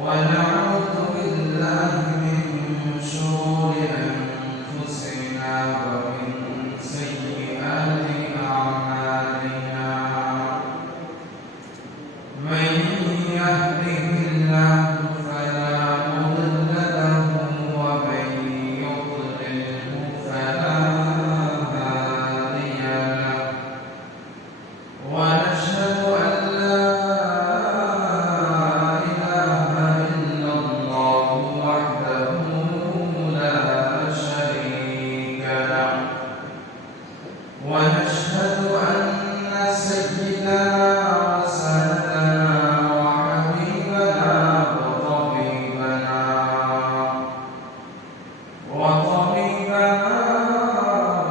ونعوذ بالله من شرور أنفسنا ومن سيئات أعمالنا من يهده الله فلا مضل له ومن يضلله فلا هادي له ونشهد أن لا إله إلا الله وحده لا شريك له ونشهد أن سيدنا وسندنا وحبيبنا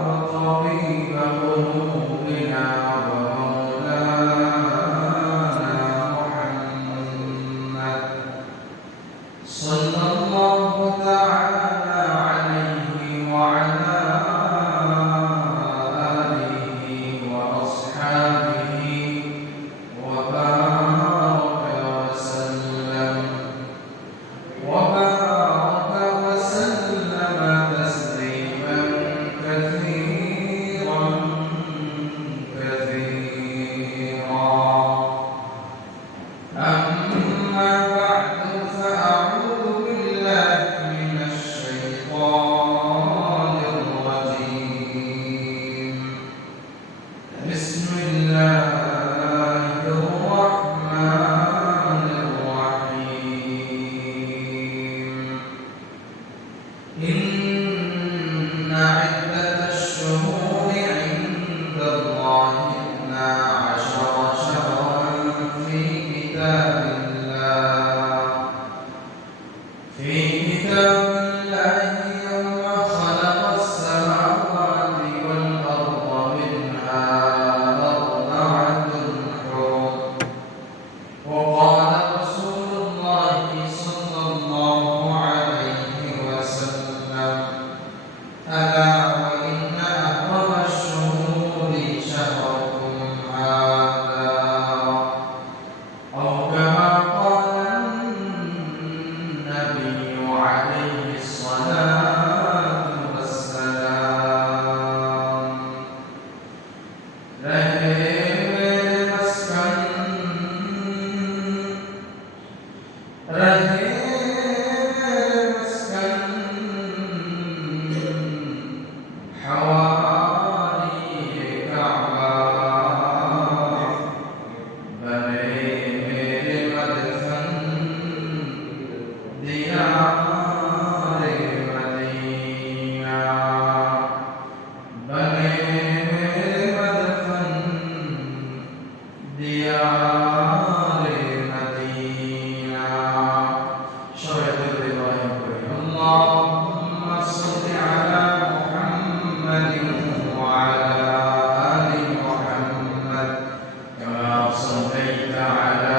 وطبيب قلوبنا ومولانا محمد صلى الله تعالى عليه وعلى آله وأصحابه وبارك وسلم تسليما كثيرا أما بعد فأعوذ بالله من الشيطان الرجيم بسم الله الرحمن الرحيم إن عدة الشهور عند الله 12 شهرا في كتاب الله يوم خلق السماوات والأرض منها أربعة حرم وقال رسول الله صلى الله عليه وسلم ألا وإن أحرم الشهور شهركم هذا أو كما قال النبي عليه الصلاة والسلام رہے میرے مسکن حوالی کعبہ بنے میرے مدفن دیار مدینہ بنے میرے مدفن دیار مدینہ شرط ابراہیم کریم اللهم صل على محمد وعلى آل محمد كما صليت على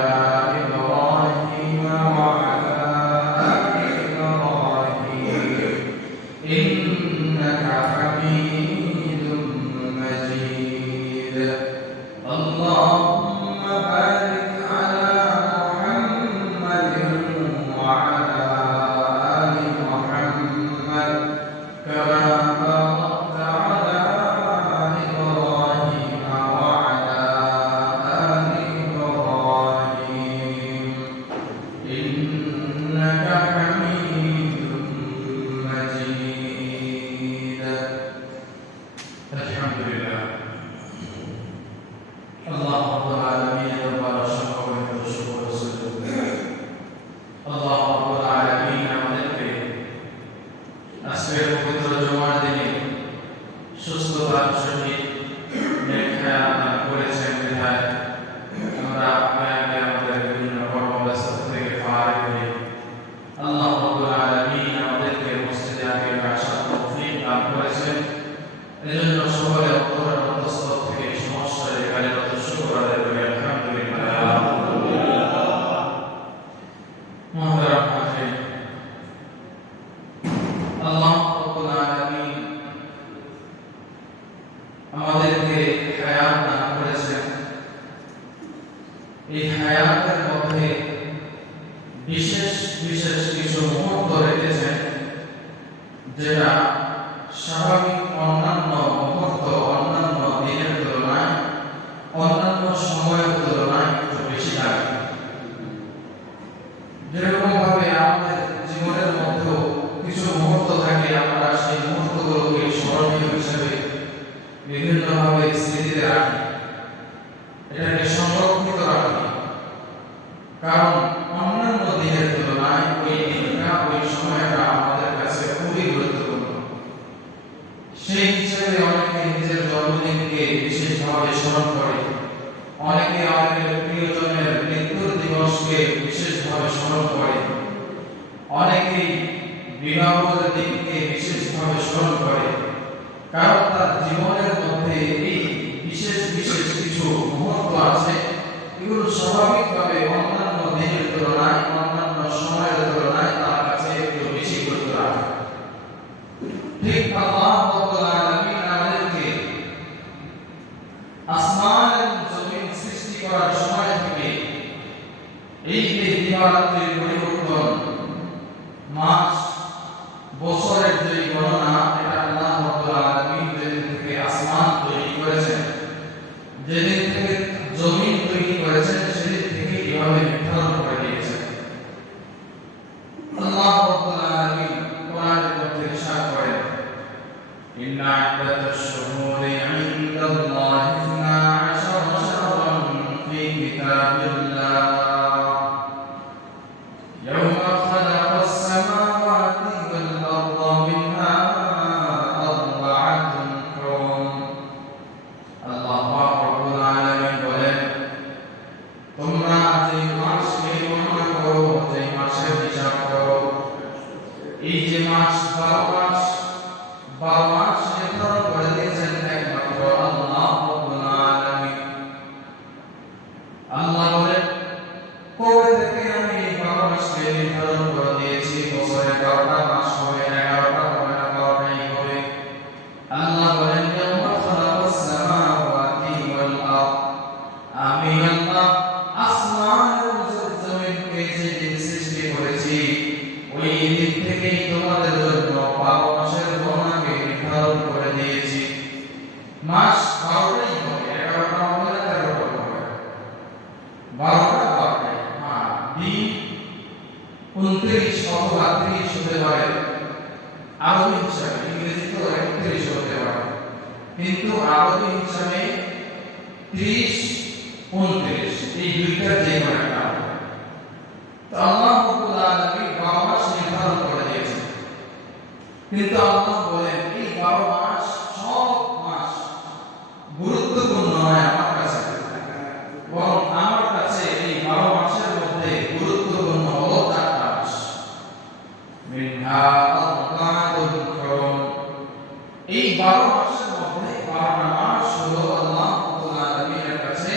إبراهيم وعلى آل إبراهيم إنك حميد مجيد اللهم بارك على محمد وعلى آل محمد كما باركت على إبراهيم وعلى آل إبراهيم إنك حميد مجيد الحمد لله الله رب العالمين দরবারে সকলের শুকর সুজুদ আল্লাহ রাব্বুল আলামিন আমাদেরকে আজকের পবিত্র জুমার দিনে সুস্থতার সহিত নেক হায়াত দান করেছেন বিধায় আমরা আমাদের বিভিন্ন কর্মব্যস্ততা থেকে ফারিগ হয়ে আল্লাহ রাব্বুল আলামিন আমাদেরকে মসজিদে আসার তৌফিক দান করেছেন এজন্য সকলে অন্তরের অন্তঃস্থল থেকে সমস্যার কালিমাত শুকর আদায় করি আলহামদুলিল্লাহ মুহতারাম হাজির আল্লাহ রাব্বুল আলামিন আমাদেরকে হায়াত দান করেছেন এই হায়াতের মধ্যে বিশেষ বিশেষ কিছু মুহূর্ত রেখেছেন, যেটা স্বাভাবিক অন্যান্য মুহূর্ত, অন্যান্য দিনের তুলনায়, অন্যান্য সময়ের তুলনায় একটু বেশি লাগে। যেরকম ভাবে আমাদের জীবনের মধ্যেও কিছু মুহূর্ত থাকে, আমরা সেই মুহূর্তগুলোকে স্মরণীয় হিসেবে বিভিন্নভাবে স্মৃতিতে রাখি, এটাকে সংরক্ষিত রাখি, কারণ অন্যান্য দিনের তুলনায় ওই দিনটা, ওই সময়টা আমাদের কাছে খুবই গুরুত্বপূর্ণ। সেই হিসেবে অনেকে নিজের জন্মদিনকে বিশেষভাবে স্মরণ করে, অনেকে আমাদের প্রিয়জনের মৃত্যুর দিবসকে বিশেষভাবে স্মরণ করে, অনেকেই বিবাহের দিনকে বিশেষভাবে স্মরণ করে, কারণ তার জীবনের মধ্যে এই বিশেষ কিছু মুহূর্ত আছে, এগুলো স্বাভাবিকভাবে অন্যান্য দিনের তুলনায়, অন্যান্য সময়ের তুলনায় তার কাছে একটু বেশি গুরুত্ব রাখে। ঠিক আল্লাহ রাব্বুল আলামিন আমাদেরকে আসমান এবং জমিন সৃষ্টি করার সময় থেকে এই যে দিবারাত্রির পরিবর্তন, মাস বছরের যে গণনা, এটা আল্লাহ রাব্বুল আলামিন যেদিন থেকে আসমান তৈরি করেছেন, যেদিন থেকে জমিন তৈরি করেছেন, সেদিন থেকে এভাবে নির্ধারণ করে দিয়েছেন। আল্লাহ রাব্বুল আলামিন কোরআনের মধ্যে ইরশাদ করেন, ইন্না ইদ্দাতাশ শুহুরি ইনদাল্লাহি 12 শাহরান ফি কিতাবিল্লাহ ইয়াওমা খালাকাস সামাওয়াতি ওয়াল আরদা মিনহা আরবা'তুন হুরুম। আল্লাহ রাব্বুল আলামিন বলেন, তোমরা যে মাসকে গণনা করো, যে মাসের হিসাব করো, এই যে মাস 12 মাস নির্ধারণ করে দিয়েছেন একমাত্র আল্লাহ রাব্বুল আলামিন। আল্লাহ বলেন, কবে থেকে আমি এই 12 মাসকে নির্ধারণ করে দিয়েছি, বছরে 12টা মাস হবে, 11টা হবে না, 12টাই হবে। আল্লাহ বলেন, ইয়াওমা খালাকাস সামাওয়াতি ওয়াল আরদ, আমি আল্লাহ আসমান এবং জমিনকে যেদিন সৃষ্টি করেছি, ওই দিন থেকেই তোমাদের জন্য 12 মাসের গণনাকে নির্ধারণ করে দিয়েছি। মাস 12টাই হবে, 11টা হবে না, 13টা হবে, 12টাই। হ্যাঁ, দিন 29 অথবা 30 হতে পারে আরবি হিসাবে, ইংরেজি তো 31 হতে পারে, কিন্তু আরবি হিসাবে 30, 29 এই দুইটা যে কোনো একটা হবে। তো আল্লাহ রাব্বুল আলামিন 12 মাস নির্ধারণ করে দিয়েছেন, কিন্তু আল্লাহ বলেন এই 12 মাস সব মাস গুরুত্বপূর্ণ নয় আমার কাছে, বরং আমার কাছে এই 12 মাসের মধ্যে গুরুত্বপূর্ণ হলো 4টা মাস। মিনহা আরবা'তুন হুরুম, এই 12 মাসের মধ্যে 12টা মাস হলো আল্লাহ রাব্বুল আলামিনের কাছে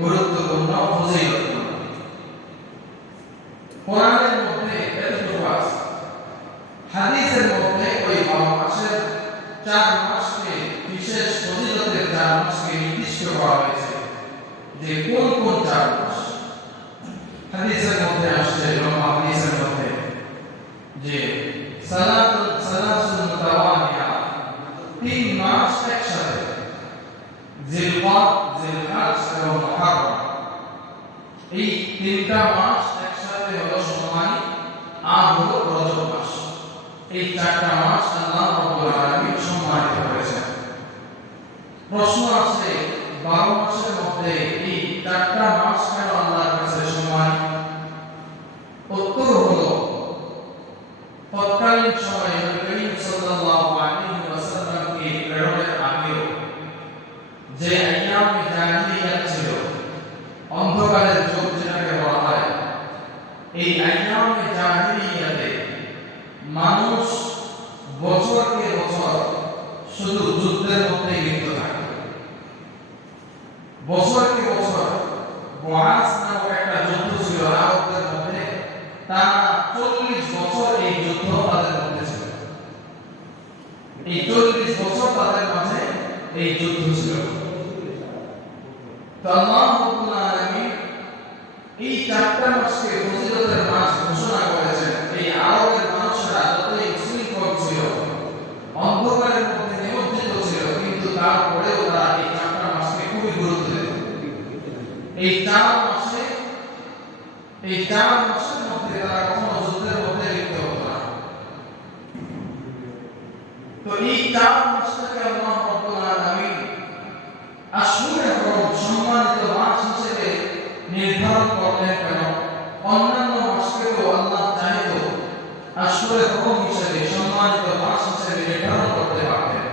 গুরুত্বপূর্ণ, ফজিলতপূর্ণ। কোরআনের মধ্যে এতটুকু আছে, হাদিসের মধ্যে ওই 12 মাসের 4 মাসকে, বিশেষ ফজিলতের 4 মাসকে নির্দিষ্ট করা হয়েছে, যে কোন কোন 4 মাস। হাদিসের মধ্যে আসছে, লম্বা হাদিসের মধ্যে, যে সালাতুল মুতাওয়ালিয়া, 3 মাস একসাথে, জিলকাদ, জিলহজ এবং মুহররম, এই 3টা মাস একসাথে হলো সম্মানী, আর হলো রজব মাস। এই 4টা মাস আল্লাহ রাব্বুল আলামিন সম্মানিত করেছেন। প্রশ্ন আছে, 12 মাসের মধ্যে এই 4টা মাস কেন আল্লাহর কাছে সম্মানিত? উত্তর হলো, তৎকালীন সময়ে নবী করিম সাল্লাল্লাহু আলাইহি ওয়াসাল্লামকে প্রেরণের আগেও যে আইয়ামে জাহিলিয়াত ছিল, অন্ধকারের যুগ যেটাকে বলা হয়, এই আইয়ামে জাহিলিয়াতে মানুষ বছরকে বছর শুধু যুদ্ধের মধ্যে লিপ্ত থাকে। বছরকে বছর বুআস নামক একটা যুদ্ধ ছিল আরবদের মধ্যে, টানা 40 বছর এই যুদ্ধ তাদের মধ্যে ছিল। এই 40 বছর তাদের মাঝে এই যুদ্ধ ছিল। তো আল্লাহ রাব্বুল আলামিন এই 4টা মাসকে ফজিলতের মাস ঘোষণা তারা কখনো যুদ্ধের মধ্যে লিপ্ত হতো না। তো এই 4 মাসটাকে আল্লাহ রাব্বুল আলামিন আশুরে হরম সম্মানিত মাস হিসেবে নির্ধারণ করলেন কেন? অন্যান্য মাসকেও আল্লাহ চাইতো আশুরে হরম হিসেবে সম্মানিত মাস হিসেবে নির্ধারণ করতে পারতেন।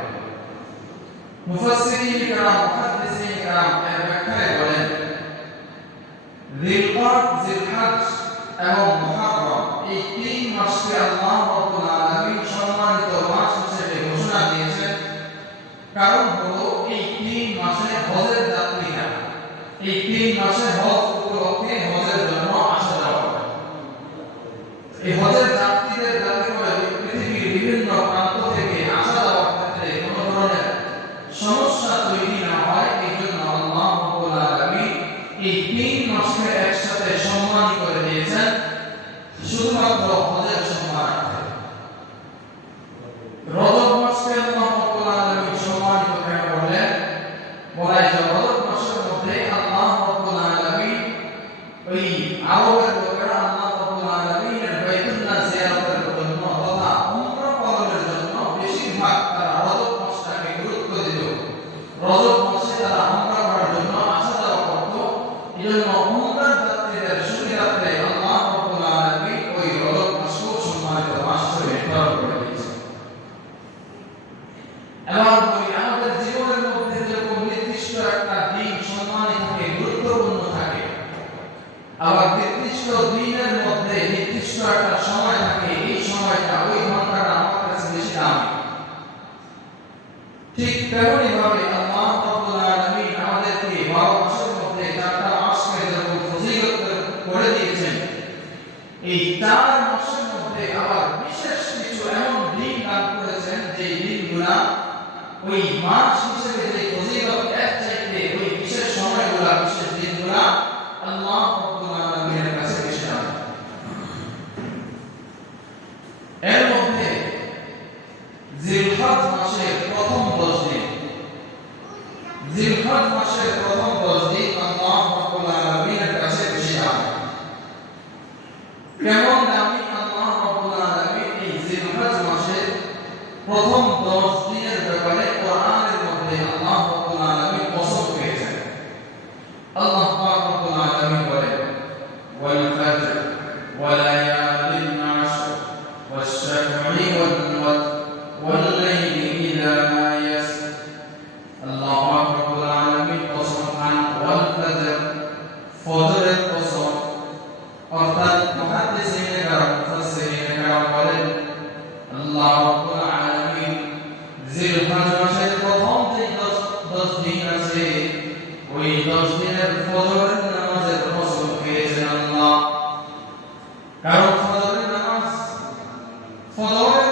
মুফাসসিরিন کرام মুহাদ্দিসিন کرام এর ব্যাখ্যায় বলেন যিলকাদ, যিলহজ এবং মুহররম এই 3 মাসকে আল্লাহ রাব্বুল আলামিন সম্মানিত মাস হিসেবে ঘোষণা দিয়েছেন। কারণ হলো এই 3 মাসে হজের যাত্রীরা এই 3 মাসে হজ উপলক্ষে হজের জন্য আসা যাওয়া করে। এই হজের যাত্রীদের যাতে করে পৃথিবীর বিভিন্ন প্রান্ত থেকে আসা যাওয়ার ক্ষেত্রে কোনো ধরনের সমস্যা তৈরি না হয়, এই জন্য আল্লাহ রাব্বুল আলামিন এই 3 মাসকে একসাথে সম্মান করে দিয়েছেন শুধুমাত্র হজের সম্মানার্থে। রজব মাসকে আল্লাহ রাব্বুল আলামিন সম্মানিত কেন করলেন? বলা হয় রজব মাসের মধ্যে আল্লাহ রাব্বুল আলামিন ওই আরবের লোকেরা আল্লাহ রাব্বুল আলামিনের বাইতুল্লাহ জিয়ারতের জন্য তথা উমরা পালনের জন্য বেশিরভাগ তারা রজব মাসটাকে গুরুত্ব দিত। রজব মাসে তারা উমরা করার জন্য আসা যাওয়া করত। এজন্য উমরার যাত্রীদের সুবিধার্থে আল্লাহ রাব্বুল আলামিন ওই রজব মাসকে সম্মানিত মাস হিসেবে নির্ধারণ করে দিয়েছেন। এবার বলি, আমাদের জীবনের মধ্যে যেরকম নির্দিষ্ট একটা দিন সম্মানিত থাকে, গুরুত্বপূর্ণ থাকে, আবার নির্দিষ্ট দিনের মধ্যে নির্দিষ্ট একটা সময় থাকে, এই সময়টা ওই ঘন্টাটা আমার কাছে বেশি দামি। ঠিক তেমনি ভাবে আল্লাহ রাব্বুল আলামিন আমাদেরকে 12 মাসের মধ্যে 4টা মাসকে যেরকম ফজিলত করে দিয়েছেন, এই 4 মাসের মধ্যে আবার বিশেষ কিছু এমন দিন দান করেছেন যে দিনগুলা ওই মাস হিসেবে যে ফজিলত এর চাইতে ওই বিশেষ সময়গুলা, বিশেষ দিনগুলা আল্লাহ রাব্বুল আলামিনের কাছে বেশি দামি। এর মধ্যে জিলহজ মাসের প্রথম 10 দিন, জিলহজ মাসের প্রথম 10 দিন আল্লাহ রাব্বুল আলামিনের কাছে বেশি দামি। কেমন দামি? আল্লাহ রাব্বুল আলামিন এই জিলহজ মাসের প্রথম 10 দিনের ব্যাপারে কোরআনের মধ্যে আল্লাহ রাব্বুল আলামিন কসম খেয়েছেন। আল্লাহ পাক রাব্বুল আলামিন বলেন, ওয়াল ফাজর ওয়া লায়ালিন আশর ওয়াশ শাফঈ ওয়াল ওয়াতর ওয়াল লাইলি ইযা ইয়াসর। আল্লাহ পাক রাব্বুল আলামিন কসম খান ওয়াল ফাজর, ফজরের কসম। অর্থাৎ মুহাদ্দিসিন کرام মুফাসসিরিন کرام বলেন আল্লাহ রাব্বুল আলামিন জিলহজ মাসের প্রথম যে 10 দিন আছে, ওই 10 দিনের ফজরের নামাজের কসম খেয়েছেন আল্লাহ। কারণ ফজরের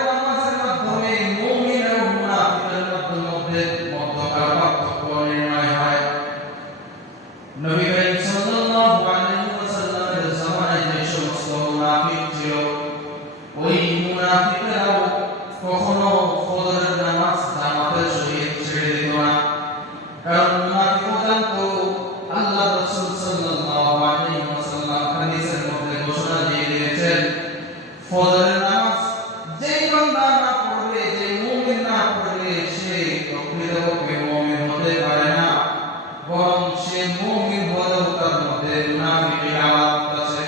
নামাজের মাধ্যমে মুমিন এবং মুনাফিকের মধ্যকার পার্থক্য নির্ণয় হয়। নবী করিম সাল্লাল্লাহু আলাইহি ওয়াসাল্লামের জামানায় যে সমস্ত মুনাফিক ছিল, ওই মুনাফিকরাও কখনো ফজরের নামাজ জামাতের সহিত ছেড়ে দিত না। কারণ মুনাফিকও জানতো আল্লাহ রাসূল সাল্লাল্লাহু আলাইহি ওয়াসাল্লাম হাদিসের মধ্যে ঘোষণা দিয়ে দিয়েছেন, ফজরের নামাজ যেই বান্দা না পড়বে, যে মুমিন না পড়বে, সে প্রকৃতপক্ষে মুমিন হতে পারে না, বরং সে মুমিন হলেও তার মধ্যে মুনাফিকের আলামত আছে।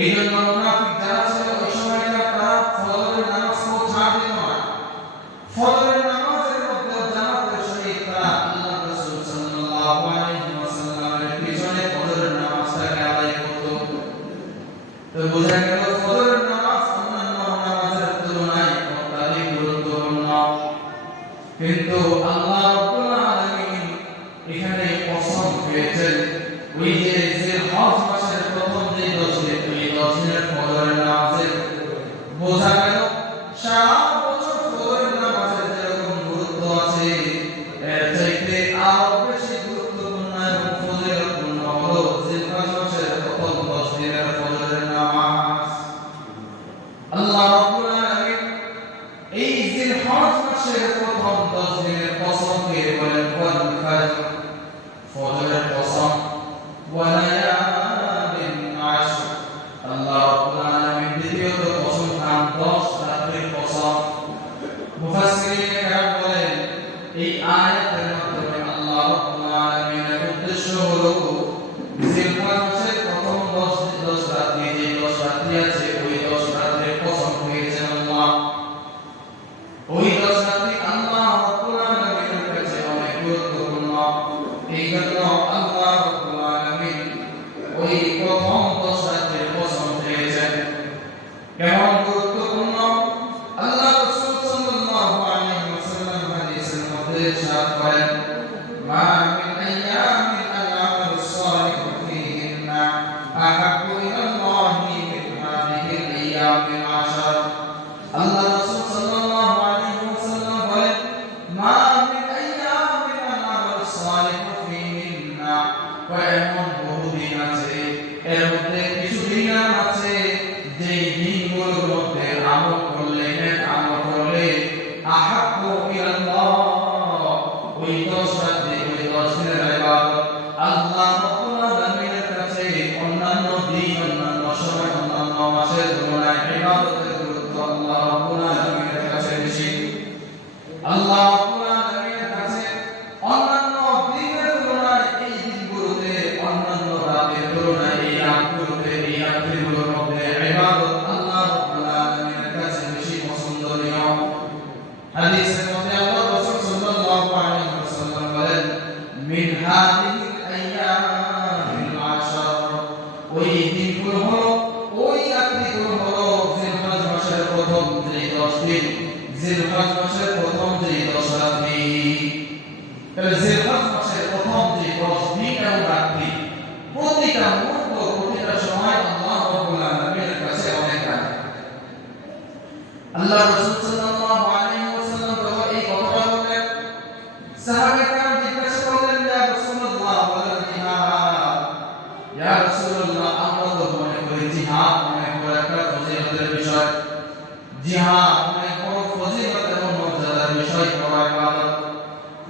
এই জন্য মুনাফিক যারা ছিল ওই সময়টা তারা ফজরের নামাজকেও ছাড় দিত না। ফজরের নামাজের মধ্যে জামাতের সহিত তারা আল্লাহ রাসূল সাল্লাল্লাহু আলাইহি ওয়াসাল্লামের পিছনে ফজরের নামাজটাকে আদায় করত। তো বোঝা গেল ফজরের নামাজ অন্যান্য নামাজের তুলনায় অত্যাধিক গুরুত্বপূর্ণ। কিন্তু আল্লাহ রাব্বুল আলামিন এখানে কসম খেয়েছেন ওই যে জিলহজ মাসের প্রথম যে 10 দিন, ওই 10 দিনের ফজরের নামাজের বোঝা গেল সারা বছর ফজরের নামাজের যেরকম গুরুত্ব আছে, এর চাইতে আরো বেশি গুরুত্বপূর্ণ এবং ফজিলতপূর্ণ হলো জিলহজ মাসের প্রথম 10 দিনের ফজরের নামাজ। আল্লাহ রাব্বুল আলামিন এই জিলহজ মাসের প্রথম 10 দিনের কসম খেয়ে বলেন, ওয়াল ফাজর, ফজরের কসম, ওয়া লায়ালিন আশর, আল্লাহ আল্লাহ রাব্বুল আলামিন দ্বিতীয়ত কসম খান 10 রাতের কসম। মুফাসসিরিন কেরাম বলেন এই আয়াতের মাধ্যমে আল্লাহ রাব্বুল আলামিনের উদ্দেশ্য হলো জিলহজ মাসের প্রথম 10 রাত্রি, যে 10 রাত্রি আছে ওই 10 রাতের কসম খেয়েছেন আল্লাহ। ওই 10 রাত্রি আল্লাহ রাব্বুল আলামিনের কাছে অনেক গুরুত্বপূর্ণ। এই জন্য আল্লাহ রাব্বুল আলামিন ওই প্রথম 10 রাতের কসম খেয়েছেন। কেমন গুরুত্বপূর্ণ আল্লাহ রাসূল সাল্লাল্লাহু আলাইহি ওয়াসাল্লাম হাদিসের মধ্যে ইরশাদ করেন, মা মিন আইয়ামিন আল-আমালুস সালিহু ফীহিন্না আহাব্বু ইলাল্লাহি মিন হাযিহিল আইয়ামিল আশর। আল্লাহ রাসূল সাল্লাল্লাহু আলাইহি ওয়াসাল্লাম বলেন, মা মিন আইয়ামিন আল-আমালুস সালিহু ফীহিন্না, এমন বহু দিন আছে, এর মধ্যে কিছু দিন আছে যে দিনগুলোর মধ্যে আমল করলে, নেক আমল করলে আহাব্বু ইলাল্লাহ, ওই 10 রাতে ওই 10 দিনের ইবাদত আল্লাহ রাব্বুল আলামিনের কাছে অন্যান্য দিন, অন্যান্য সময়, অন্যান্য মাসের তুলনায় ইবাদতের গুরুত্ব আল্লাহ রাব্বুল আলামিনের কাছে বেশি। আল্লাহ রাব্বুল আলামিনের কাছে অন্যান্য দিনের তুলনায় এই দিনগুলোতে, অন্যান্য রাতের তুলনায় এই রাতগুলোতে, এই রাত্রিগুলোর মধ্যে ইবাদত আল্লাহ রাব্বুল আলামিনের কাছে বেশি পছন্দনীয়। হাদিসের মধ্যে আল্লাহ রাসূল সাল্লাল্লাহু আলাইহি ওয়াসাল্লাম বলেন, মিন হাযিহিল আইয়ামিল আশর, ওই দিনগুলো হলো, ওই রাত্রিগুলো হলো জিলহজ মাসের প্রথম যে 10 দিন, জিলহজ মাসের প্রথম যে 10 রাত্রি। তাহলে জিলহজ মাসের প্রথম যে 10 দিন এবং রাত্রি, প্রতিটা মুহূর্ত, প্রতিটা সময় আল্লাহ রাব্বুল আলামিনের কাছে অনেক দামি। আল্লাহ রাসূল সাল্লাল্লাহু আলাইহি ওয়াসাল্লাম যখন এই কথাটা বললেন, সাহাবায়ে জিজ্ঞাসা করলেন, ইয়া রাসূলুল্লাহ ওয়াল জিহাদ, ইয়া রাসূলুল্লাহ আমরা তো মনে করি জিহাদ অনেক বড় একটা ফজিলতের বিষয়, জিহাদ অনেক বড় ফজিলত এবং মর্যাদার বিষয়, বড় ইবাদত।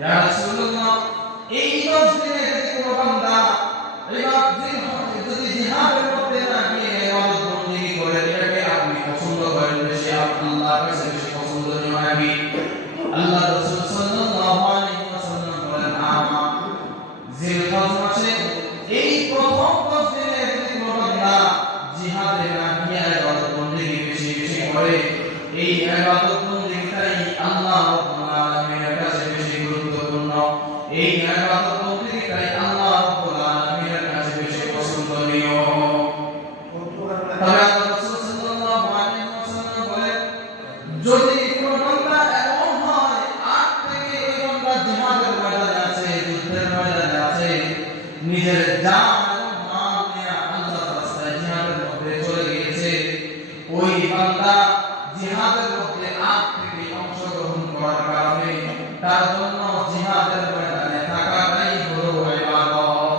ইয়া রাসূলুল্লাহ এই 10 দিনে যদি কোনো বান্দা যদি জিহাদের মধ্যে না গিয়ে ইবাদত বন্দেগী করে, এটাকে আপনি পছন্দ করেন বেশি, আল্লাহর কাছে বেশি পছন্দনীয় নাকি? আল্লাহ রাসূল সাল্লাল্লাহু আলাইহি ওয়াসাল্লাম বলেন, জিলহজ মাসে এই প্রথম 10 দিনে যদি কোনো বান্দা জিহাদে না গিয়ে ইবাদত বন্দেগী বেশি বেশি করে, এই ইবাদত বন্দেগীটাই আল্লাহ রাব্বুল আলামিনের কাছে বেশি গুরুত্বপূর্ণ, এই ইবাদত বন্দেগীটাই আল্লাহ রাব্বুল আলামিনের কাছে বেশি পছন্দনীয়। তবে আল্লাহ রাসূল সাল্লাল্লাহু আলাইহি ওয়াসাল্লাম বলেন, যদি কোনো বান্দা এমন হয় আগ থেকে ওই বান্দা জিহাদের ময়দানে আছে, যুদ্ধের ময়দানে আছে, নিজের জান এবং মাল নিয়ে আল্লাহর রাস্তায় জিহাদের মধ্যে চলে গিয়েছে, ওই বান্দা জিহাদের মধ্যে আগ থেকে অংশগ্রহণ করার কারণে তার জন্য জিহাদের ময়দানে থাকাটাই হলো ইবাদত।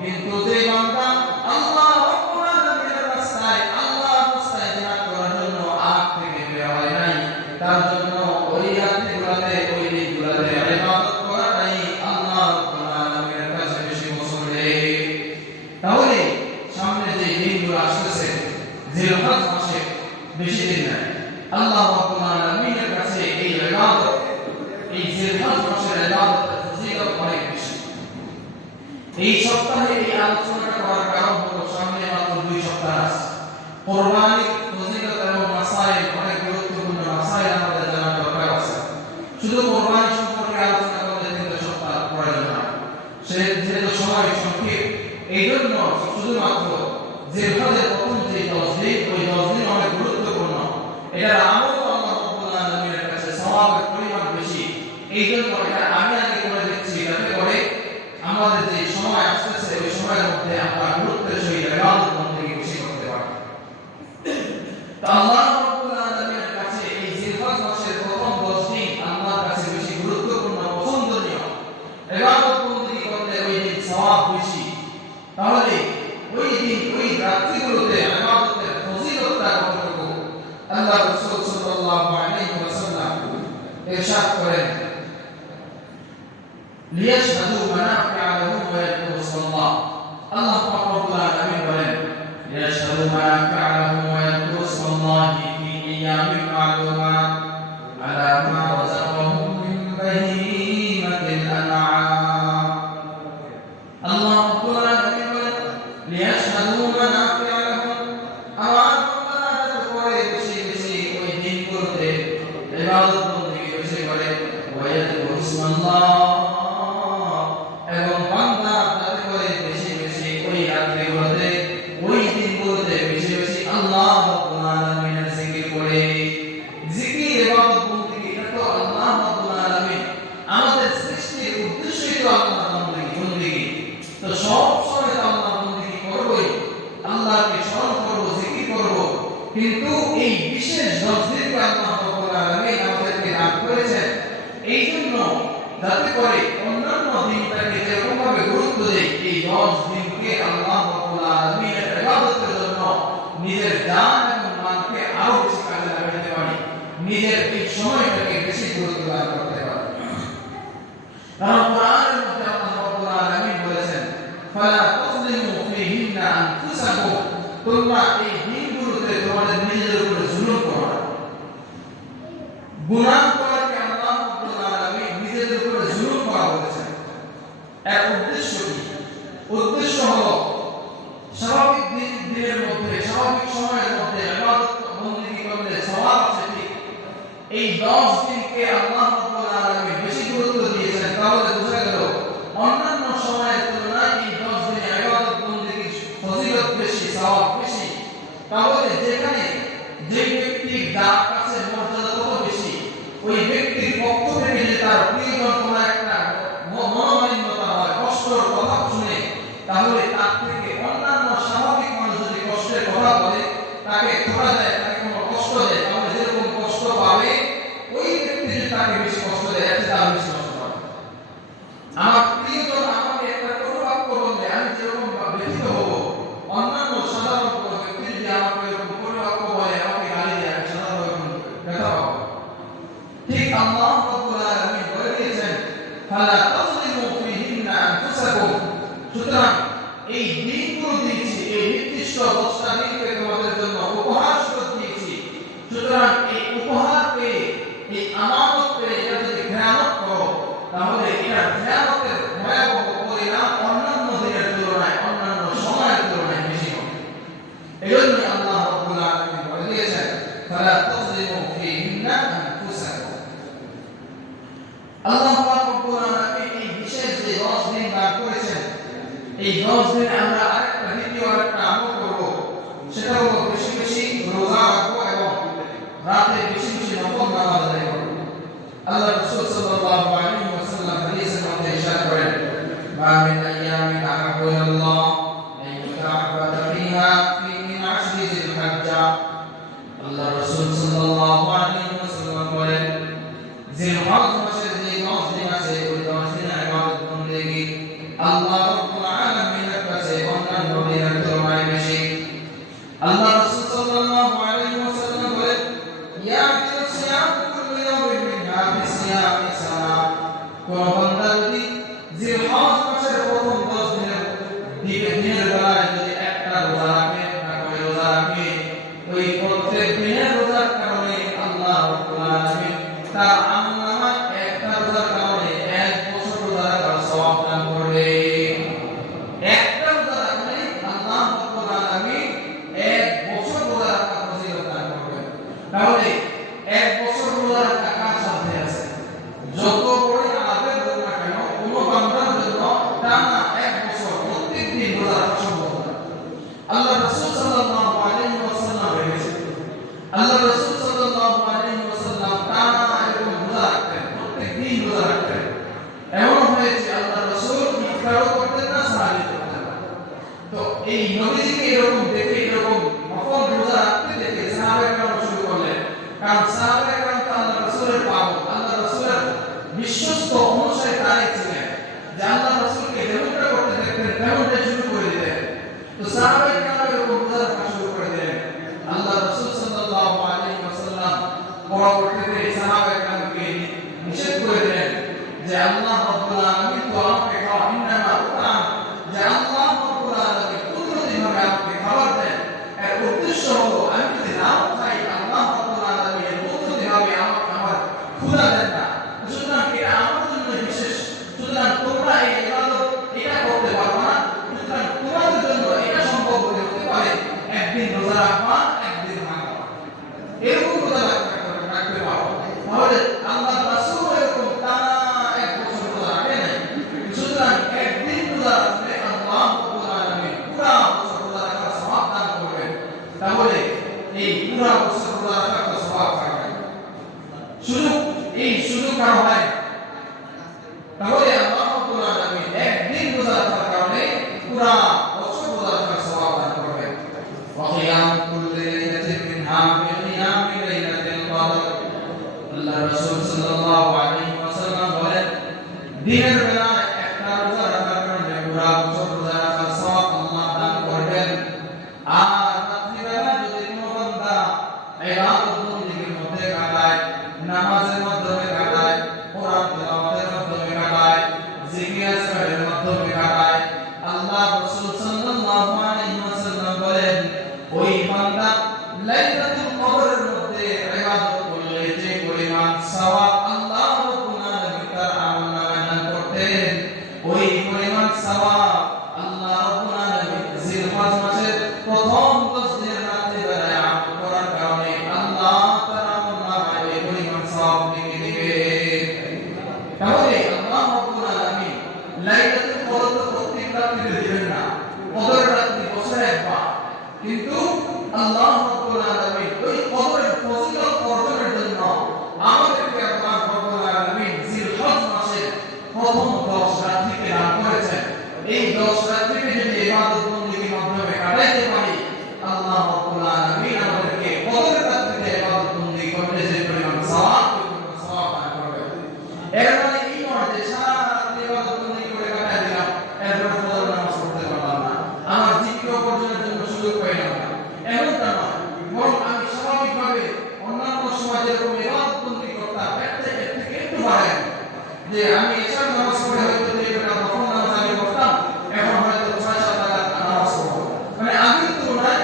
কিন্তু যে বান্দা আল্লাহ রাব্বুল আলামিনের রাস্তায়, আল্লাহর রাস্তায় জিহাদ করার জন্য আগ থেকে বের হয় নাই, তার জন্য ওই রাত্রিগুলোতে, ওই দিনগুলোতে ইবাদত করাটাই আল্লাহ রাব্বুল আলামিনের কাছে বেশি পছন্দের। তাহলে সামনে যে দিনগুলো আসতেছে, জিলহজ মাসে বেশি দিন নাই, আল্লাহ রাব্বুল আলামিনের কাছে এই ইবাদত, এই জিলহজ মাসের ইবাদতের ফজিলত অনেক বেশি। এই সপ্তাহে এই আলোচনাটা করার কারণ হলো সামনে মাত্র 2 সপ্তাহ আছে, কুরবানির ফজিলত এবং মাসাইল, অনেক গুরুত্বপূর্ণ মাসাইল আমাদের জানা দরকার আছে। শুধু কুরবানি সম্পর্কে আলোচনা করলে 3 সপ্তাহ প্রয়োজন হয়, যেহেতু সময় সংক্ষেপ, এই জন্য শুধুমাত্র জিলহজের প্রথম যে 10 দিন, ওই 10 দিন অনেক গুরুত্বপূর্ণ, এটার আমল আল্লাহ রাব্বুল আলামিনের কাছে সওয়াবের পরিমাণ বেশি। এই জন্য এটা আমি আগে করে দিচ্ছি, যাতে করে আমাদের যে সময় আসতেছে ওই সময়ের মধ্যে আমরা গুরুত্বের সহিত ইবাদত বন্দেগী বেশি করতে পারি। তো আল্লাহ রাব্বুল আলামিনের কাছে এই জিলহজ মাসের প্রথম 10 দিন আল্লাহর কাছে বেশি গুরুত্বপূর্ণ, পছন্দনীয়, ইবাদত বন্দেগী করতে ওই দিন সওয়াব বেশি। তাহলে ওই দিন, ওই রাত্রিগুলোতে ইবাদতের ফজিলতটা কতটুকু আল্লাহ রাসূল সাল্লাল্লাহু আলাইহি ওয়াসাল্লাম ইরশাদ করেন, লিয়াশহাদু মানাফি'a লাহুম ওয়া ইয়াদকুরুল্লাহ। আল্লাহ পাক রব্বুল আলামিন বলেন, লিয়াশহাদু মানাফি'a লাহুম أيام معلومات على ما رزقهم من بهيمة الأنعام الله أكبر ليشهدوا منافع لهم আমার বান্দারা করে বেশি বেশি ওই দিনগুলোতে ইবাদত বন্দেগী বেশি করে ওয়ায়াদকুরু ইসমাল্লাহ এবং বান্দা তাতে করে বেশি বেশি ওই রাত্রিগুলোতে ওই দিনগুলোতে বেশি বেশি আল্লাহ রাব্বুল আলামিনের জিকির করে জিকির ইবাদত বন্দেগী এটা তো আল্লাহ রাব্বুল আলামিন আমাদের সৃষ্টির উদ্দেশ্যই তো আল্লাহ বন্দেগী তো সব সময় আল্লাহ বন্দেগী করবই আল্লাহকে স্মরণ করব জিকির করব কিন্তু এই বিশেষ 10 দিনকে আল্লাহ রাব্বুল আলামিন আমাদেরকে দান করেছেন এই জন্য যাতে করে অন্যান্য দিনটাকে যেরকম ভাবে গুরুত্ব দেই এই 10 দিনকে আল্লাহ রাব্বুল আলামিনের ইবাদতের জন্য নিজের জান এবং মালকে আরো বেশি কাজে লাগাতে পারি নিজের এই সময়টাকে বেশি গুরুত্ব দান করতে পারি কারণ কোরআনের মধ্যে আল্লাহ রাব্বুল আলামিন বলেছেন ফালা তাযলিমু ফীহিন্না আনফুসাকুম তোমরা এই দিনগুলোতে তোমাদের নিজেদের উপরে জুলুম করো না গুনাহ করাকে আল্লাহ রাব্বুল আলামিন নিজেদের উপরে জুলুম করা বলেছেন এর উদ্দেশ্য কি উদ্দেশ্য হলো স্বাভাবিক দিনের মধ্যে স্বাভাবিক সময়ের মধ্যে ইবাদত বন্দেগী করলে সওয়াব আছে ঠিক এই 10 দিনকে আল্লাহ রাব্বুল আলামিন বেশি গুরুত্ব দিয়েছেন তাহলে বোঝা গেল অন্যান্য সময়ের তুলনায় এই 10 দিনে ইবাদত বন্দেগীর ফজিলত বেশি সওয়াব বেশি তাহলে যেখানে যে ব্যক্তির কাছে মর্যাদা তত বেশি ওই ব্যক্তির পক্ষ থেকে যে তার প্রিয়জন কোনো একটা মনোমালিন্যতা হয় কষ্টের কথা শুনে তাহলে তার থেকে অন্যান্য স্বাভাবিক মানুষ যদি কষ্টের কথা বলে তাকে ধরা যায় তাকে কোনো কষ্ট দেয় তাহলে যেরকম কষ্ট পাবে ওই ব্যক্তি যদি তাকে বেশি কষ্ট দেয় এতে তার বেশি কষ্ট পাবে আমার প্রিয়জন আমাকে একটা কোনো বাক্য বললে আমি যেরকম ব্যথিত হব অন্যান্য সাধারণ কোনো ব্যক্তি যদি আমাকে এরকম কোনো বাক্য বলে আমাকে গালি দেয় আমি সাধারণ ব্যথা পাবো ঠিক আল্লাহ রাব্বুল আলামিন বলে দিয়েছেন ফালা তাযলিমু ফীহিন্না আনফুসাকুম সুতরাং এই দিনগুলো দিয়েছি এই নির্দিষ্ট 10টা দিনকে তোমাদের জন্য উপহার স্বরূপ দিয়েছি সুতরাং এই উপহার পেয়ে এই আমানত পেয়ে এটা যদি খেয়ানত করো তাহলে এটা খেয়ানতের ভয়াবহ পরিণাম অন্যান্য দিনের তুলনায় অন্যান্য সময়ের তুলনায় বেশি হবে এজন্য আল্লাহ রাব্বুল আলামিন বলে দিয়েছেন ফালা তাযলিমু ফীহিন্না আনফুসাকুম আল্লাহ পাক রব্বুল আলামিন এই বিশেষ যে 10 দিন দান করেছেন এই 10 দিনে আমরা আরেকটা দ্বিতীয় আরেকটা আমল করব সেটা হলো বেশি বেশি রোজা রাখবো এবং রাতে বেশি বেশি নফল নামাজ আদায় করব আল্লাহ রাসূল সাল্লাল্লাহু আলাইহি ওয়াসাল্লাম হাদিসের মধ্যে ইরশাদ করেন মা মিন আইয়ামিন আহাব্বু ইলাল্লাহ আন ইউতাআব্বাদা ফীহা ফী মিন আশরি যিল হিজ্জা আল্লাহ রাসূল সাল্লাল্লাহু আলাইহি ওয়াসাল্লাম বলেন যিল হজ মাসের যে 10 দিন আছে ওই 10 দিনের ইবাদত বন্দেগী আল্লাহ রাব্বুল আলামিনের কাছে অন্যান্য দিনের তুলনায় বেশি আল্লাহ রাসূল সাল্লাল্লাহু আলাইহি ওয়াসাল্লাম বলেন ইয়াতিল সিয়াম কুল্লু ইয়াউমিন মিন হাফিজ সিয়ামি সানা কোন বান্দা যদি জিলহজ মাসের প্রথম 10 দিনের বেলায় যদি একটা রোজা রাখে একটা করে রোজা রাখে ওই প্রত্যেক দিনের রোজার কারণে আল্লাহ রাব্বুল আলামিন তার আমলনামায় একটা রোজার কারণে 1 বছর রোজা রাখার সওয়াব দান করবে একটা রোজা রাখলে আল্লাহ রাব্বুল আলামিন 1 বছর রোজা রাখার ফজিলত দান করবে তাহলে 1 বছর রোজা রাখা কার সাথে আছে যত বড় আবেদ হোক না কেন কোনো বান্দার জন্য টানা 1 বছর প্রত্যেক দিন রোজা রাখা সম্ভব না আল্লাহ রাসূল সাল্লাল্লাহু আলাইহি ওয়াসাল্লাম বলেছেন আল্লাহ রাসূল সাল্লাল্লাহু আলাইহি ওয়াসাল্লাম টানা এরকম রোজা রাখতেন প্রত্যেক দিন রোজা রাখতেন এমন হয়েছে আল্লাহ রাসূল ইফতারও করতেন না সাহারি করতেন না তো এই নবীজিকে এরকম দেখে এরকম নফল রোজা রাখতে দেখে সাহাবায়ে শুরু করলেন কারণ সাহাবায়ে তো আল্লাহ রাসূলের পাগল আল্লাহ রাসূলের বিশ্বস্ত অনুসারী তারাই ছিলেন যে আল্লাহ রাসূলকে যেমনটা করতে দেখতেন তেমনটা শুরু করে দিলেন তো সাহাবায়ে এরকম রোজা রাখা শুরু করে দিলেন আল্লাহ রাসূল সাল্লাল্লাহু আলাইহি ওয়াসাল্লাম পরবর্তীতে সাহাবায়ে নিষেধ করে দিলেন যে আল্লাহ রাব্বুল আলামিন তো আমাকে খাওয়া ইন্নামা উতাম যে আল্লাহ রাব্বুল আলামিন কুদরতি ভাবে আমাকে খাবার দেন এর উদ্দেশ্য হলো আমি যদি নাও খাই আল্লাহ রাব্বুল এরকম রোজা রাখতে পারো, তাহলে আল্লাহ রাসূল এরকম টানা এক বছর রোজা রাখে নাই। সুতরাং একদিন রোজা রাখলে আল্লাহ রাব্বুল আলামিন পুরা বছর রোজা রাখার সওয়াব দান করবেন। তাহলে এই পুরা বছর রোজা রাখার সওয়াব পাবেন। সুযোগ কারো হয়, তাহলে আল্লাহ রাব্বুল আলামিন একদিন রোজা রাখার কারণে পুরা বছর রোজা রাখার সওয়াব দান করবেন। ওয়া কিয়াম কুল্লি লাইলাতিন মিনহা বিকিয়াম লাইলাতিল কদর। আল্লাহ রাসূল সাল্লাল্লাহু আলাইহি ওয়াসাল্লাম বলেন, দিনের বেলা একটা রোজা রাখার কারণে পুরা বছর রোজা রাখার সওয়াব আল্লাহ দান করবেন। আর রাত্রিবেলা যদি কোনো বান্দা ইবাদত বন্দেগীর মধ্যে কাটায়, নামাজের মাধ্যমে কাটায়, কোরআন তেলাওয়াতের মাধ্যমে কাটায়, জিকির আজকারের মাধ্যমে কাটায়, আল্লাহ রাসূল সাল্লাল্লাহু আলাইহি ওয়াসাল্লাম বলেন, ওই বান্দা লাইলাতুল কদরের মধ্যে ইবাদত করলে যে পরিমাণ সওয়াব আল্লাহ রাব্বুল আলামিন তার আমলনামায় দান করতেন, ওই পরিমাণ সওয়াব আল্লাহ রাব্বুল আলামিন জিলহজ মাসের প্রথম 10 দিনের রাত্রিবেলায় আমল করার কারণে আল্লাহ তার আমলনামায় ওই পরিমাণ সওয়াব লিখে দিবেন। তাহলে আল্লাহ রাব্বুল আলামিন লাইলাতুল কদর প্রত্যেক রাত্রিতে দিবেন না, কদরের রাত্রি বছরে একবার, কিন্তু আল্লাহ রাব্বুল আলামিন ওই কদরের ফজিলত অর্জনের জন্য আমাদেরকে আল্লাহ রাব্বুল আলামিন জিলহজ মাসের প্রথম 10 রাত্রিকে দান করেছেন। এই 10 রাত্রিকে যদি ইবাদত বন্দেগীর মাধ্যমে কাটাইতে পারি, আল্লাহ রাব্বুল আলামিন আমাদেরকে কদরের রাত্রিতে ইবাদত বন্দেগী করতে যে পরিমাণ সওয়াব দান করবেন। এর মানে এই নয় যে সারা রাত্রি ইবাদত বন্দেগী করে কাটাই দিলাম, এরপর ফজর নামাজ পড়তে পারলাম না, আমার জিকির অর্জনের জন্য সুযোগ পাইলাম না, এমনটা নয়। বরং আমি স্বাভাবিকভাবে অন্যান্য সময় যেরকম ইবাদত বন্দেগী করতাম এর থেকে একটু বাড়াই, যে আমি এশার নামাজ পড়ে হয়তো 2 রাকাত নফল নামাজ আগে পড়তাম, এখন হয়তো 6-7 রাকাত নামাজ পড়ব। মানে আগের তুলনায়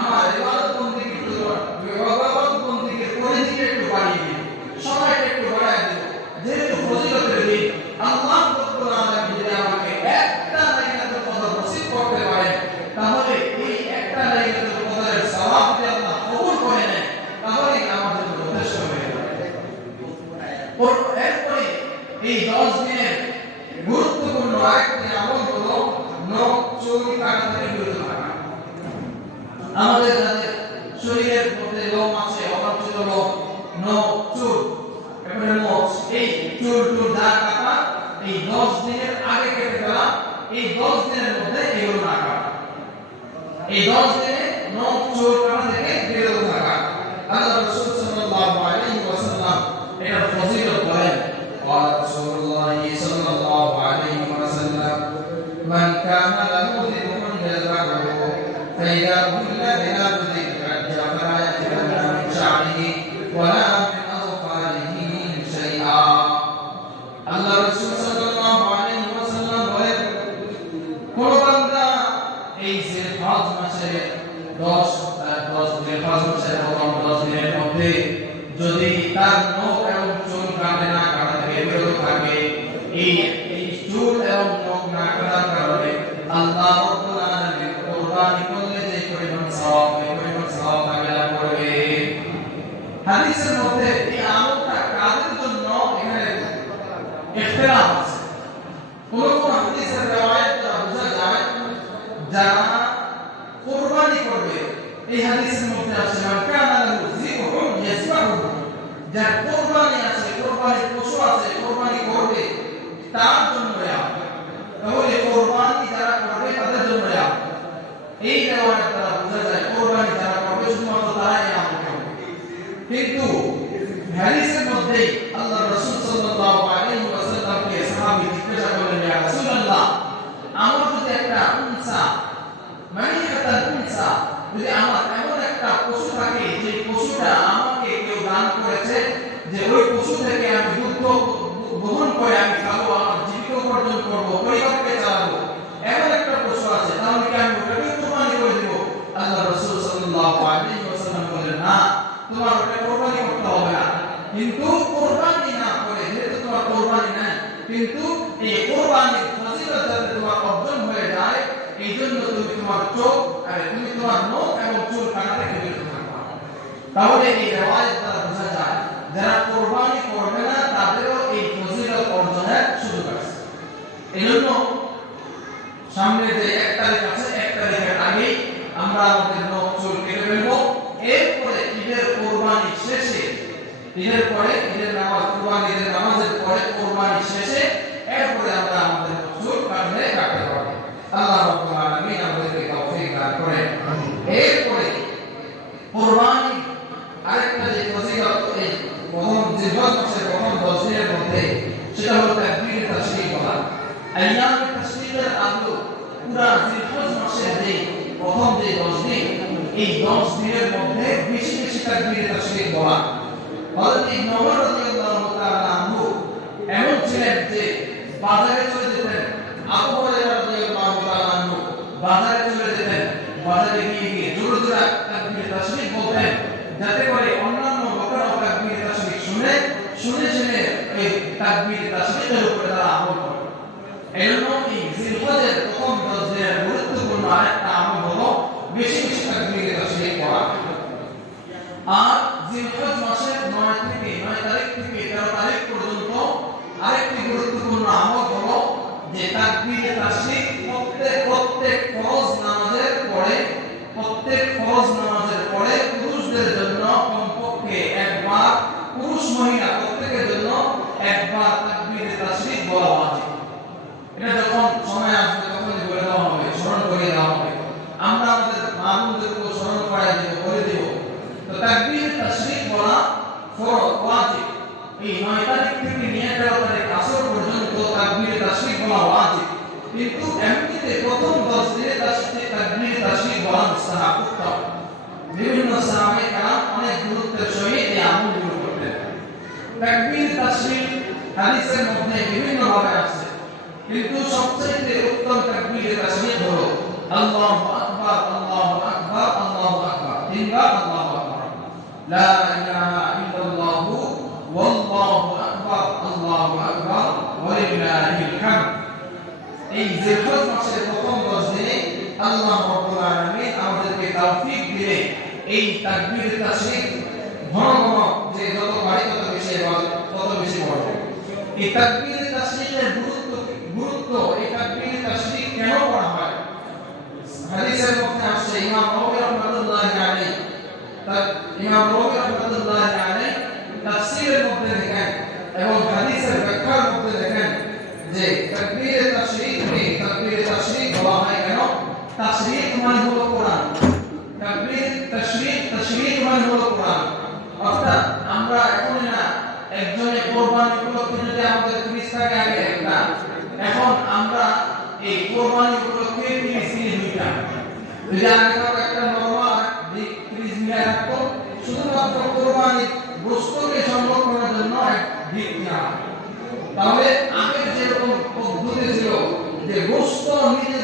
আমার ইবাদত বন্দেগীর পরিধিকে একটু বাড়িয়ে দিই, সময়টা একটু বাড়ায় দিই। যেহেতু ফজিলতের দিন, আল্লাহ রাব্বুল আলামিন যদি আমাকে একটা লাইলাতুল কদর নসিব করতে পারেন, তাহলে এই একটা লাইলাতুল কদরের সওয়াব যদি আল্লাহ কবুল করে নেন, তাহলে আমাদের জন্য যথেষ্ট হয়ে যাবে। এরপরে এই 10 দিনের গুরুত্বপূর্ণ আরেকটি আমল হলো নখ চুল কাটা থেকে বিরত থাকা। আমাদের যাদের শরীরের মধ্যে লোম আছে, অবাঞ্ছিত লোম, নখ চুল, এরপরে মোচ, এই চুল যা কাটা এই 10 দিনের আগে কেটে ফেলা, এই 10 দিনের মধ্যে এগুলো না কাটা, এই 10 দিনে নখ চুল কাটা থেকে বিরত থাকা। আল্লাহ রাসূল সাল্লাল্লাহু আলাইহি ওয়াসাল্লাম এর ফজিলত বলেন, قال رسول الله صلى الله عليه وسلم من كان له ذكر يذبحه فإذا أهل بهذا الذكر فلا يأتين من شعره ولا من أظفاره شيئا। আল্লাহ রাসূল সাল্লাল্লাহু আলাইহি ওয়াসাল্লাম বলেন, কোন বান্দা এই জিলহজ মাসের 10 জিলহজ মাসের প্রথম 10 দিনের মধ্যে যদি তার নখ এবং চুল কাটে না, কাটা থেকে বিরত থাকে, এই চুল এবং নখ না কাটার কারণে আল্লাহ রাব্বুল আলামিন কুরবানি করলে যে পরিমাণ সওয়াব, এই পরিমাণ সওয়াব তাকে লাভ করবে। হাদিসের মধ্যে এই আমলটা কাদের জন্য এখানে ইখতিলাফ আছে। কোন হাদিসের riwayat দ্বারা বোঝা যায় যারা কুরবানি করবে, এই হাদিসের মধ্যে আছে মান কানা লাহু যিবহুন ইয়াসবাহু, যার কুরবানি আছে, কুরবানি পশু আছে, কুরবানি করবে, তার জন্য আমল। তাহলে কুরবানি যারা করবে তাদের জন্য আমল। এই riwayat দ্বারা বোঝা যায় কুরবানি যারা করবে শুধুমাত্র তারাই আমল করবে। কিন্তু হাদিসের মধ্যে আল্লাহ রাসূল সাল্লাল্লাহু আলাইহি ওয়াসাল্লামকে সাহাবী জিজ্ঞাসা করলেন, ইয়া রাসূলুল্লাহ, আমার যদি একটা উনসা মানিহাতাল উনসা, যদি আমার এমন একটা পশু থাকে যে পশুটা আমাকে কেউ দান করেছে, যে ওই পশু থেকে আমি দুধ গ্রহণ করে আমি খাবো, আমার জীবিকা উপার্জন করবো, পরিবারকে চালাবো, এমন একটা পশু আছে, তাহলে কি আমি ওটাকে কুরবানি করে দেব? আল্লাহ রাসূল সাল্লাল্লাহু আলাইহি ওয়াসাল্লাম বললেন, না, তোমার ওটা কুরবানি করতে হবে না। কিন্তু কুরবানি না করে, যেহেতু তোমার কুরবানি নাই, কিন্তু এই কুরবানির ফজিলত যাতে তোমার অর্জন হয়ে যায়, এই জন্য তুমি তোমার চোখ, তুমি তোমার নখ এবং চুল কাটা থেকে বিরত থাকবা। তাহলে এই রিওয়ায়াত দ্বারা বোঝা যায় যারা কুরবানি করবে না তাদেরও এই ফজিলত অর্জনের সুযোগ আছে। এজন্য সামনে যে 1 তারিখ আছে 1 তারিখের আগে আমরা আমাদের নখ চুল কেটে ফেলবো। এরপরে ঈদের কুরবানি শেষে ঈদের পরে ঈদের নামাজ কুরবানির নামাজের পরে কুরবানি শেষে এরপরে আমরা আমাদের নখ চুল কাটতে পারবো। আল্লাহ রাব্বুল আলামিন আমাদেরকে তৌফিক দান করেন। এরপরে কুরবানি আরেকটা যে ফজিলত এই প্রথম জিলহজ মাসের প্রথম 10 দিনের মধ্যে সেটা হলো তাকবীর তাশরীক বলা। আইয়াম তাশরীকের আগে পুরা জিলহজ মাসের যে প্রথম যে 10 দিন এই 10 দিনের মধ্যে বেশি বেশি তাকবীর তাশরীক বলা। হযরত ইবনে ওমর রাদিয়াল্লাহু তাআলা আনহু এমন ছিলেন যে বাজারে চলে যেতেন। আবু হুরায়রা রাদিয়াল্লাহু তাআলা আনহু বাজারে চলে যেতেন। বাজারে গিয়ে জোরে জোরে তাকবীর তাশরীক বলতেন যাতে করে অন্যান্য লোকেরা তাকবীর তাশরীক শুনে এই তাকবীর তাশরীকের উপরে তারা আমল করে। এজন্য এই জিলহজের প্রথম 10 দিনের গুরুত্বপূর্ণ আরেকটা আমল হলো বেশি বেশি তাকবীর তাশরীক করা। আর জিলহজ মাসের 9 তারিখ থেকে 13 তারিখ পর্যন্ত আরেকটি গুরুত্বপূর্ণ আমল হলো যে তাকবীর তাশরীক প্রত্যেক ফরজ নামাজের পরে পুরুষদের জন্য কমপক্ষে একবার, পুরুষ মহিলা প্রত্যেকের জন্য একবার তাকবীর তাশরীক বলা ওয়াজিব। এটা যখন সময় আসবে তখন বলে দেওয়া হবে, স্মরণ করিয়ে দেওয়া হবে। আমরা আমাদের মা-বোনদেরকে স্মরণ করাই দেব, বলে দেব। তো তাকবীর তাশরীক বলা ফরজ ওয়াজিব। এই 9 তারিখ থেকে নিয়ে 13 তারিখ আসর পর্যন্ত তাকবীর তাশরীক বলা ওয়াজিব। কিন্তু এমনিতে প্রথম 10 দিনে তাকবীর তাশরীক বলা মুস্তাহাব উত্তম। বিভিন্ন সাহাবায়ে কেরাম অনেক গুরুত্বের সহিত এই আমলগুলো করতেন। তাকবীর তাশরীক হাদিসের মধ্যে বিভিন্ন ভাবে আছে, কিন্তু সবচেয়ে উত্তম তাকবীর তাশরীক হলো আল্লাহু আকবার, আল্লাহু আকবার, আল্লাহু আকবার, তিনবার আল্লাহু আকবার, লা ইলাহা ইল্লাল্লাহু ওয়াল্লাহু আকবার, আল্লাহু আকবার, ওয়ালিল্লাহিল হামদ। এই জিলহজ মাসের প্রথম 10 দিনে আল্লাহ রাব্বুল আলামিন আমাদেরকে তৌফিক দিলে এই তাকবীর তাশরীক ঘন ঘন যে যত বাড়ি তত বেশি বড়। এই তাকবীর তাশরীকের গুরুত্ব এই তাকবীর তাশরীক কেন করা হয়? হাদিসের মধ্যে আসছে ইমাম নববী রাহমাতুল্লাহি আলাইহি তাফসীরের মধ্যে দেখেন এবং হাদিসের ব্যাখ্যার মধ্যে দেখেন যে তাকবীর তাশরীক বলা হয় কেন? তাশরীক মানে হলো কোরআন। তাকবীর তাশরীক মানে হলো কোরআন। অর্থাৎ আমরা এখন না একজনের কুরবানি উপলক্ষে যদি আমাদের 30 টাকা আগে একটা, এখন আমরা এই কুরবানি উপলক্ষে 30 দিনে দুইটা, যদি আগে একটা নরমাল 30 মিনিট রাখতো শুধুমাত্র কুরবানির গোশতকে সংরক্ষণের জন্য এক দিক নেওয়া। তাহলে আগের যেরকম পদ্ধতি ছিল যে গোশত নিজে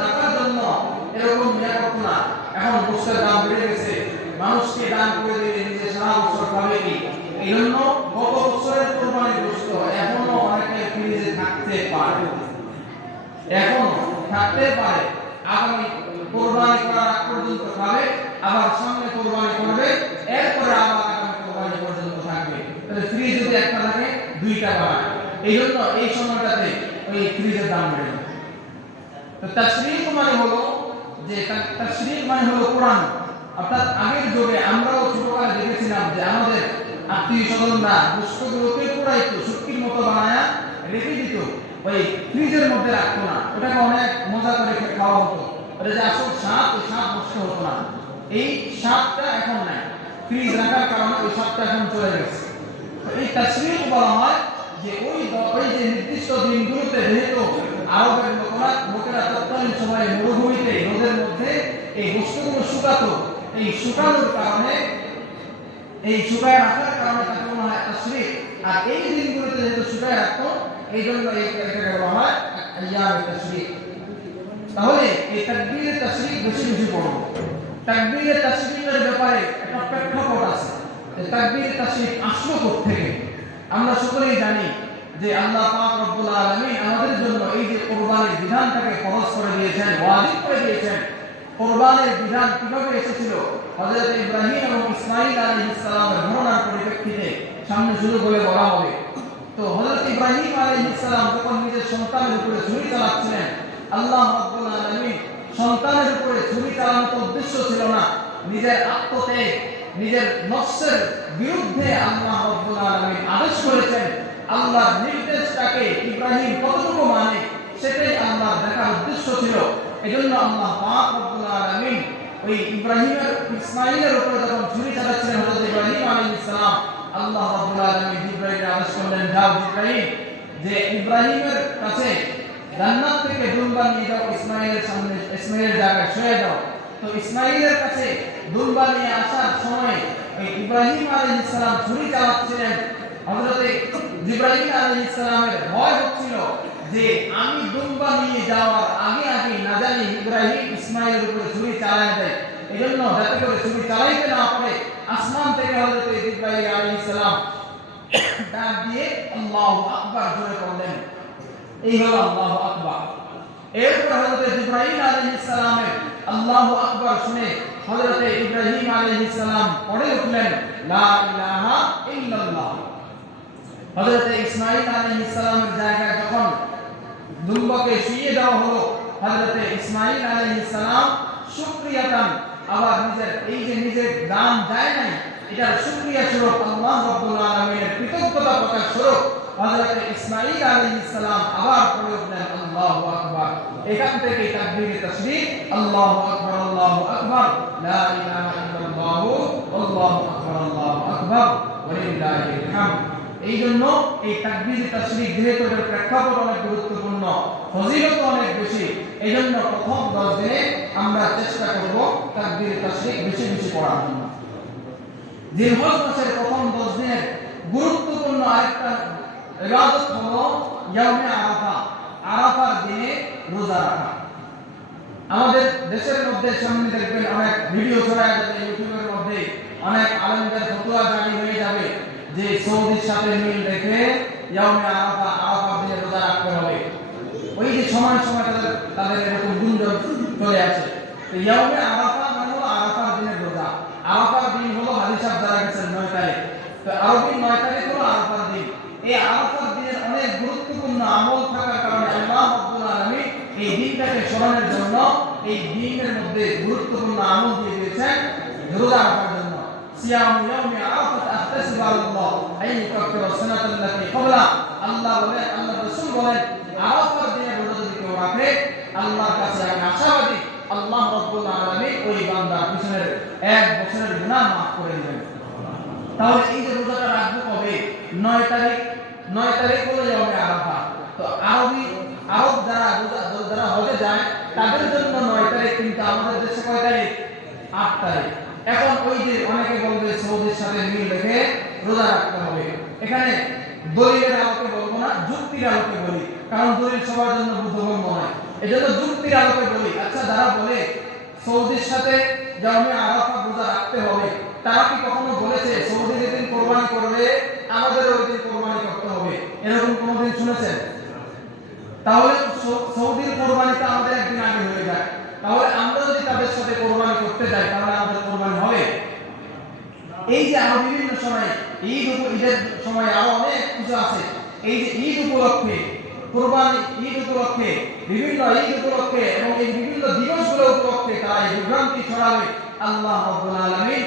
রাখার জন্য এরকম নিরাপদ না, এখন গোশতের দাম বেড়ে গেছে, মানুষকে দান করে দিলে নিজে সারা বছর খাবে কি। এই জন্য গত বছরের কুরবানির গোশত এখনো অনেকে ফ্রিজে থাকতে পারে, আগামী কুরবানি করার আগ পর্যন্ত খাবে, আবার সামনে কুরবানি করবে, এরপরে আবার আগামী কুরবানি পর্যন্ত থাকবে। তাহলে ফ্রিজ যদি একটা থাকে দুইটা বাড়ায়। এই জন্য এই সময়টাতে ওই ফ্রিজের দাম বেড়ে যায়। তো তাশরীক মানে হলো যে তাশরীক মানে হলো কোরআন। অর্থাৎ আগের যুগে আমরাও ছোটবেলায় দেখেছিলাম যে আমাদের আত্মীয় স্বজনরা গোশতগুলোকে পুরাইতো, শুটকির মতো বানায়া রেখে দিত, ওই ফ্রিজের মধ্যে রাখতো না। ওটাকে অনেক মজা করে খাওয়া হতো। ওটা যে আসল স্বাদ, ওই স্বাদ নষ্ট হতো না। এই স্বাদটা এখন নাই, ফ্রিজ রাখার কারণে ওই স্বাদটা এখন চলে গেছে। এই তাশরীক বলা হয় যে ওই যে নির্দিষ্ট দিনগুলোতে যেহেতু আরবের লোকেরা তৎকালীন সময়ে মরুভূমিতে নদের মধ্যে এই বস্তুগুলো শুকাতো, এই শুকানোর কারণে এই শুকায় রাখার কারণে তাকে বলা হয় তাশরীক। আর এই দিনগুলোতে যেহেতু শুকায় রাখতো এই জন্য এটাকে বলা হয় আইয়াম তাশরীক। তাহলে এই তাকবীর তাশরীক বেশি বড়। তাকবীর তাশরীকের ব্যাপারে একটা প্রেক্ষাপট আছে। এই তাকবীর তাশরীক আসলো কোত্থেকে? আমরা সকলেই জানি যে আল্লাহ পাক রব্বুল আলামিন আমাদের জন্য এই যে কুরবানির বিধানটাকে ফরজ করে দিয়েছেন, ওয়াজিব করে দিয়েছেন। কুরবানির বিধান কিভাবে এসেছিল? হযরত ইব্রাহিম এবং ইসমাঈল সামনে শুরু করে বলা হবে। তো হযরত ইব্রাহিম আলাইহিস সালাম যখন নিজের সন্তানের উপরে ছুরি চালাচ্ছিলেন, আল্লাহ রাব্বুল আলামিন সন্তানের উপরে ছুরি চালানোর উদ্দেশ্য ছিল না, নিজের আত্মত্যাগ, নিজের নফসের বিরুদ্ধে আল্লাহ রাব্বুল আলামিন আদেশ করেছেন। আল্লাহর নির্দেশটাকে ইব্রাহিম কতটুকু মানে সেটাই আল্লাহর দেখার উদ্দেশ্য ছিল। এজন্য আল্লাহ পাক রব্বুল আলামিন ওই ইসমাঈলের উপরে যখন ছুরি চালাচ্ছিলেন হযরত ইব্রাহিম আলাইহিস সালাম, আল্লাহ রাব্বুল আলামিন জিবরাইলকে আদেশ করলেন, যাও জিবরাইল, যে ইব্রাহিমের কাছে জান্নাত থেকে দুম্বা নিয়ে যাও, ইসমাঈলের সামনে ইসমাঈলের জায়গায় শুয়ে দাও। তো ইসমাঈলের কাছে দুম্বা নিয়ে আসার সময় ওই ইব্রাহিম আলাইহিস সালাম ছুরি চালাচ্ছিলেন। হযরত জিবরাইল আলাইহিস সালামের ভয় হচ্ছিল যে আমি দুম্বা নিয়ে যাওয়ার আগে আগে না জানি ইব্রাহিম ইসমাঈলের উপরে ছুরি চালায় দেয়। এজন্য যাতে করে ছুরি চালাইতে না পারে, আসমান থেকে হযরত জিবরাইল আলাইহিস সালাম ডাক দিয়ে আল্লাহু আকবার জোরে বললেন। এই হলো আল্লাহু আকবার। এরপর হযরত জিবরাইল আলাইহিস সালামের আল্লাহু আকবার শুনে হযরত ইব্রাহিম আলাইহিস সালাম পড়ে উঠলেন, লা ইলাহা ইল্লাল্লাহ। হযরত ইসমাঈল আলাইহিস সালামের জায়গায় যখন দুম্বাকে শুইয়ে দেওয়া হলো, হযরত ইসমাঈল আলাইহিস সালাম শুকরিয়াতান, আবার নিজের দান যায় নাই, এটার শুকরিয়া স্বরূপ আল্লাহ রাব্বুল আলামিনের কৃতজ্ঞতা প্রকাশ স্বরূপ হযরত ইসমাঈল আলাইহিস সালাম আবার পড়ে উঠলেন আল্লাহু আকবার। এখান থেকে তাকবীরে তাশরীক, আল্লাহু আকবার, আল্লাহু আকবার, লা ইলাহা ইল্লাল্লাহু, আল্লাহু আকবার, আল্লাহু আকবার, ওয়া লিল্লাহিল হামদ। এই জন্য এই তাকবীরে তাশরীক যেহেতু এর প্রেক্ষাপট অনেক গুরুত্বপূর্ণ, ফজিলত অনেক বেশি, এই জন্য প্রথম 10 দিনে আমরা চেষ্টা করব তাকবীরে তাশরীক বেশি বেশি পড়ার জন্য। জিলহজ মাসের প্রথম 10 দিনের গুরুত্বপূর্ণ আরেকটা ইবাদত হলো ইয়াউমে আরাফা, আরাফার দিনে রোজা রাখা। আমাদের দেশের মধ্যে সামনে দেখবেন অনেক ভিডিও ছড়ায় যাবে ইউটিউবের মধ্যে, অনেক আলেমদের ফতোয়া জারি হয়ে যাবে যে সৌদির সাথে মিল রেখে ইয়াউমে আরাফা, আরাফার দিনে রোজা রাখতে হবে। ওই যে সময় সময় তাদের এরকম গুঞ্জন চলে আসে। তো ইয়াউমে আরাফা মানে হলো আরাফার দিনের রোজা। আরাফার দিন হলো হাদিসাব যারা গেছেন 9 তারিখ, তো আরবি 9 তারিখ হলো আরাফার দিন। এই আরাফার দিনের অনেক গুরুত্বপূর্ণ আমল থাকার কারণে আল্লাহ রাব্বুল আলামিন এই দিনটাকে স্মরণের জন্য এই দিনের মধ্যে গুরুত্বপূর্ণ আমল দিয়ে দিয়েছেন রোজা রাখার জন্য। সিয়াম ইয়াউমি আরাফাত আহতাসিবু আলাল্লাহ আন ইউকাফিরা সানাতাল্লাতী ক্বাবলা। আল্লাহ বলেন, আল্লাহ রাসূল বলেন, আরাফার দিনে রোজা যদি কেউ রাখে, আল্লাহর কাছে আমি আশাবাদী আল্লাহ রাব্বুল আলামিন ওই বান্দার পিছনের 1 বছরের গুনাহ maaf করে দিবেন। তাহলে এই যে রোজাটা রাখবো কবে? 9 তারিখ। 9 তারিখ হলো ইয়াউমে আরাফা। তো আরব যারা হজে যায় তাদের জন্য 9 তারিখ, কিন্তু আমাদের দেশে কয় তারিখ? 8 তারিখ। এখন ওই যে অনেকে বলবে সৌদির সাথে মিল রেখে রোজা রাখতে হবে। এখানে দলিলের আলোকে বলবো না, যুক্তির আলোকে বলি, কারণ দলিল সবার জন্য বোধগম্য নয়। এজন্য যুক্তির আলোকে বলি। আচ্ছা, যারা বলে সৌদির সাথে ইয়াউমে আরাফা রোজা রাখতে হবে, তারা কি কখনো বলেছে সৌদি যেদিন কোরবানি করবে আমাদের ওই দিন কোরবানি করতে হবে? এরকম কোনোদিন শুনেছেন? তাহলে সৌদির কোরবানিটা আমাদের একদিন আগে হয়ে যায়, তাহলে আমরা যদি তাদের সাথে কোরবানি করতে যাই তাহলে আমাদের কোরবানি হবে? এই যে আরো বিভিন্ন সময় ঈদের সময় আরো অনেক কিছু আছে, এই যে ঈদ উপলক্ষে, কোরবানি ঈদ উপলক্ষে, বিভিন্ন ঈদ উপলক্ষে এবং এই বিভিন্ন দিবসগুলো উপলক্ষে তারা এই বিভ্রান্তি ছড়াবে। আল্লাহ রাব্বুল আলামিন